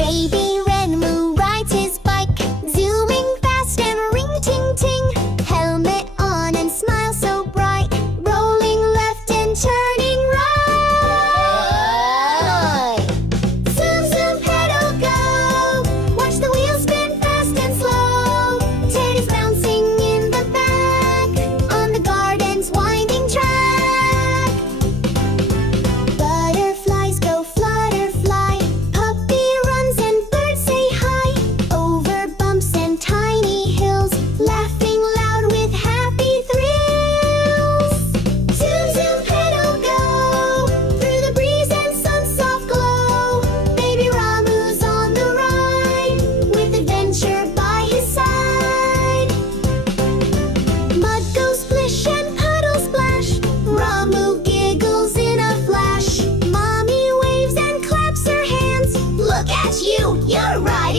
Baby Renmu rides his bike, zooming fast and ring-ting-ting. Helmet on and smile so bright, rolling left and turning right. Zoom, zoom, pedal, go. Watch the wheels spin fast and slow. Teddy's bouncing in the back on the garden's winding track. Butterflies go flutter, fly. Puppy runs and birds say hi. Over bumps and tiny hills, laughing loud with happy thrills. Zoom, zoom, pedal, go. Through the breeze and sun's soft glow. Baby Ramu's on the ride, with adventure by his side. Mud goes splish and puddles splash. Ramu giggles in a flash. Mommy waves and claps her hands. Look at you, you're riding